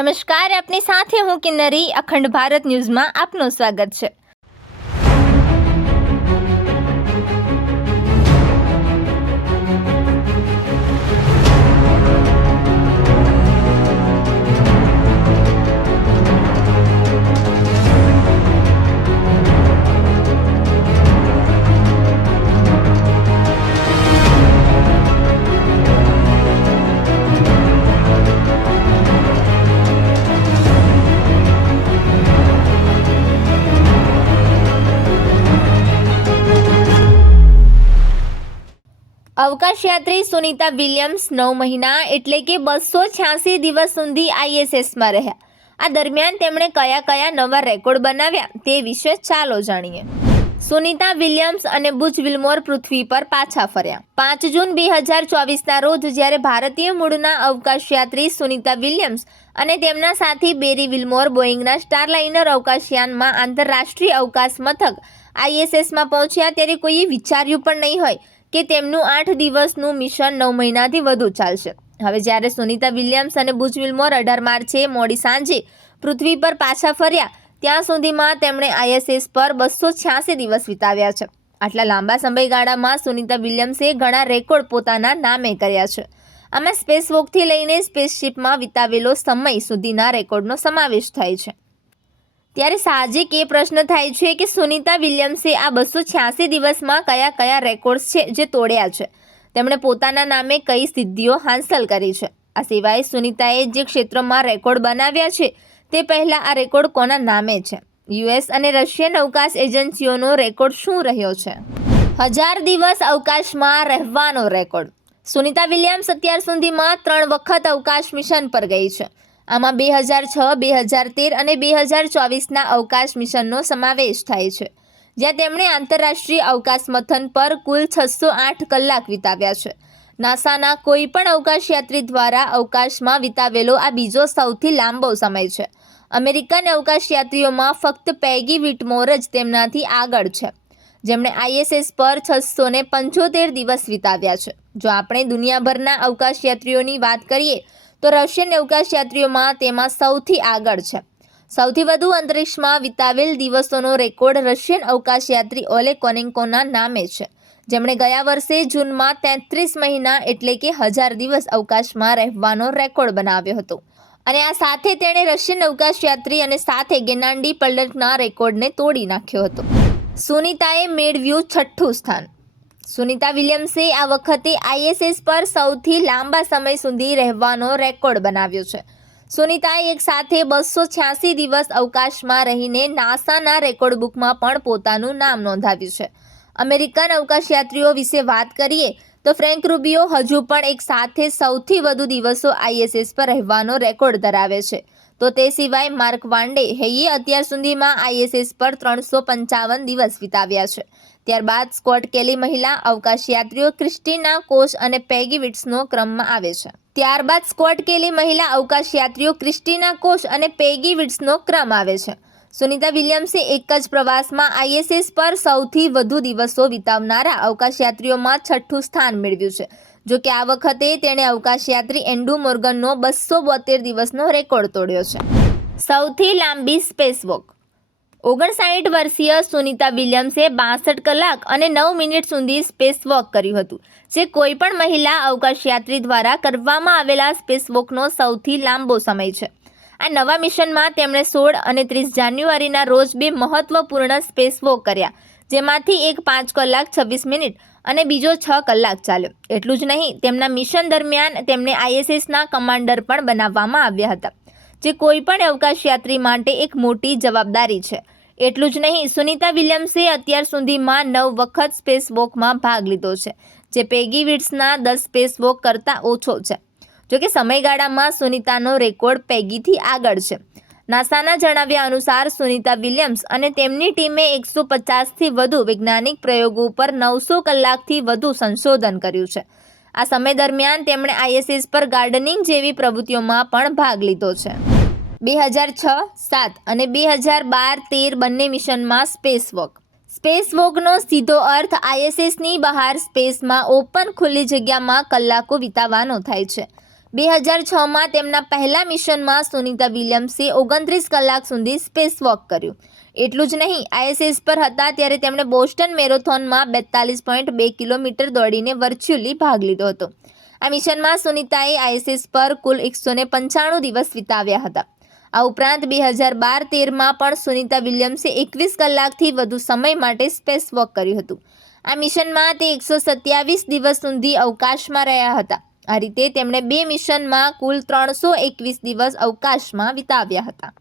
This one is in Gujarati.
નમસ્કાર, આપની સાથે હું કિન્નરી. અખંડ ભારત ન્યૂઝમાં આપનું સ્વાગત છે. અવકાશયાત્રી સુનિતા વિલિયમ્સ 9 મહિના એટલે કે 286 દિવસ સુધી ISSમાં રહ્યા. આ દરમિયાન તેમણે કયા નવા રેકોર્ડ બનાવ્યા તે વિશે ચાલો જાણીએ. સુનિતા વિલિયમ્સ અને બુચ વિલ્મોર પૃથ્વી પર પાછા ફર્યા. 5 જૂન 2024ના રોજ જ્યારે ભારતીય મૂળના અવકાશયાત્રી સુનિતા વિલિયમ્સ અને તેમના સાથી બેરી વિલ્મોર બોઇંગના સ્ટારલાઇનર અવકાશયાનમાં આંતરરાષ્ટ્રીય અવકાશ મથક ISSમાં પહોંચ્યા ત્યારે કોઈએ વિચાર્યું પણ નહીં હોય કે તેમનું 8 દિવસનું મિશન 9 મહિનાથી વધુ ચાલશે. હવે જ્યારે સુનિતા વિલિયમ્સ અને બુચ વિલ્મોર 18 માર્ચે મોડી સાંજે પૃથ્વી પર પાછા ફર્યા, ત્યાં સુધીમાં તેમણે ISS પર 286 દિવસ વિતાવ્યા છે. આટલા લાંબા સમયગાળામાં સુનિતા વિલિયમ્સે ઘણા રેકોર્ડ પોતાના નામે કર્યા છે. આમાં સ્પેસ વોકથી લઈને સ્પેસશિપમાં વિતાવેલો સમય સુધીના રેકોર્ડનો સમાવેશ થાય છે. ત્યારે સાહજિક એ પ્રશ્ન થાય છે કે સુનિતા વિલિયમ્સે આ 286 દિવસમાં કયા રેકોર્ડ્સ છે જે તોડ્યા છે? તેમણે પોતાના નામે કઈ સિદ્ધિઓ હાંસલ કરી છે? આ સિવાય સુનિતાએ જે ક્ષેત્રમાં રેકોર્ડ બનાવ્યા છે તે પહેલાં આ રેકોર્ડ કોના નામે છે? US અને રશિયન અવકાશ એજન્સીઓનો રેકોર્ડ શું રહ્યો છે? 1000 દિવસ અવકાશમાં રહેવાનો રેકોર્ડ. સુનિતા વિલિયમ્સ અત્યાર સુધીમાં 3 વખત અવકાશ મિશન પર ગઈ છે. આમાં 2006, 2013 અને 2024ના અવકાશ મિશનનો સમાવેશ થાય છે, જ્યાં તેમણે આંતરરાષ્ટ્રીય અવકાશ મથન પર કુલ 608 કલાક વિતાવ્યા છે. નાસાના કોઈ પણ અવકાશયાત્રી દ્વારા અવકાશમાં વિતાવેલો આ બીજો સૌથી લાંબો સમય છે. અમેરિકન અવકાશયાત્રીઓમાં ફક્ત પેગી વિટમોર જ તેમનાથી આગળ છે, જેમણે ISS પર 675 દિવસ વિતાવ્યા છે. જો આપણે દુનિયાભરના અવકાશયાત્રીઓની વાત કરીએ તો રશિયન અવકાશયાત્રીઓમાં તેમાં સૌથી આગળ છે. સૌથી વધુ અંતરિક્ષમાં વિતાવેલ દિવસોનો રેકોર્ડ રશિયન અવકાશયાત્રી ઓલે કોનેન્કોના નામે છે, જેમણે ગયા વર્ષે જૂનમાં 33 મહિના એટલે કે 1000 દિવસ અવકાશમાં રહેવાનો રેકોર્ડ બનાવ્યો હતો. અને આ સાથે તેણે રશિયન અવકાશયાત્રી અને સાથે ગેનાન્ડી પલ્ડકના રેકોર્ડને તોડી નાખ્યો હતો. સુનિતાએ મેળવ્યું 6થું સ્થાન. સુનિતા વિલિયમ્સે આ વખતે ISS પર સૌથી લાંબા સમય સુધી રહેવાનો રેકોર્ડ બનાવ્યો છે. સુનિતાએ એક સાથે 286 દિવસ અવકાશમાં રહીને નાસાના રેકોર્ડ બુકમાં પણ પોતાનું નામ નોંધાવ્યું છે. અમેરિકન અવકાશયાત્રીઓ વિશે વાત કરીએ તો ફ્રેન્ક રૂબિયો હજુ પણ એક સાથે સૌથી વધુ દિવસો ISS પર રહેવાનો રેકોર્ડ ધરાવે છે. તો તે સિવાય માર્ક વાન્ડે હેઈએ અત્યાર સુધીમાં ISS પર 355 દિવસ વિતાવ્યા છે. ત્યારબાદ સ્કોટ કેલી મહિલા અવકાશયાત્રીઓ ક્રિસ્ટીના કોશ અને પેગી વિટ્સનો ક્રમમાં આવે છે. ક્રમ આવે છે. સુનિતા વિલિયમ્સે એક જ પ્રવાસમાં ISS પર સૌથી વધુ દિવસો વિતાવનારા અવકાશયાત્રીઓમાં 6થું સ્થાન મેળવ્યું છે. જો કે આ વખતે તેણે અવકાશયાત્રી એન્ડ્રુ મોર્ગનનો 272 દિવસનો રેકોર્ડ તોડ્યો છે. સૌથી લાંબી સ્પેસ વોક. 59 વર્ષીય સુનિતા વિલિયમ્સે 62 કલાક અને 9 મિનિટ સુધી સ્પેસ વોક કર્યું હતું, જે કોઈ પણ મહિલા અવકાશયાત્રી દ્વારા કરવામાં આવેલા સ્પેસ વોકનો સૌથી લાંબો સમય છે. આ નવા મિશનમાં તેમણે 16 અને 30 જાન્યુઆરીના રોજ 2 મહત્વપૂર્ણ સ્પેસ વોક કર્યા, જેમાંથી એક 5 કલાક 26 મિનિટ અને બીજો 6 કલાક ચાલ્યો. એટલું જ નહીં, તેમના મિશન દરમિયાન તેમને ISSના કમાન્ડર પણ બનાવવામાં આવ્યા હતા, જે કોઈ પણ અવકાશયાત્રી માટે એક મોટી જવાબદારી છે. એટલું જ નહીં, સુનિતા વિલિયમ્સે અત્યાર સુધીમાં 9 વખત સ્પેસ વોકમાં ભાગ લીધો છે, જે પેગી વિટ્સના 10 સ્પેસ વોક કરતાં ઓછો છે. જોકે સમયગાળામાં સુનિતાનો રેકોર્ડ પેગીથી આગળ છે. નાસાના જણાવ્યા અનુસાર સુનિતા વિલિયમ્સ અને તેમની ટીમે 150થી વધુ વૈજ્ઞાનિક પ્રયોગો પર 900 કલાકથી વધુ સંશોધન કર્યું છે. આ સમય દરમિયાન તેમણે ISS પર ગાર્ડનિંગ જેવી પ્રવૃત્તિઓમાં પણ ભાગ લીધો છે. 2006, 7 અને 2012-13 બંને મિશનમાં સ્પેસ વોક. સ્પેસ વોકનો સીધો અર્થ ISSની બહાર સ્પેસમાં ઓપન ખુલ્લી જગ્યામાં કલાકો વિતાવવાનો થાય છે. 2006માં તેમના પહેલા મિશનમાં સુનિતા વિલિયમ્સે 29 કલાક સુધી સ્પેસ વોક કર્યું. એટલું જ નહીં, ISS પર હતા ત્યારે તેમણે બોસ્ટન મેરેથોનમાં 42.2 કિલોમીટર દોડીને વર્ચ્યુઅલી ભાગ લીધો હતો. આ મિશનમાં સુનિતાએ ISS પર કુલ 195 દિવસ વિતાવ્યા હતા. આ ઉપરાંત 2012-13માં પણ સુનિતા વિલિયમ્સે 21 કલાકથી વધુ સમય માટે સ્પેસ વોક કર્યું હતું. આ મિશનમાં તે 127 દિવસ સુધી અવકાશમાં રહ્યા હતા. આ રીતે તેમણે 2 મિશનમાં કુલ 321 દિવસ અવકાશમાં વિતાવ્યા હતા.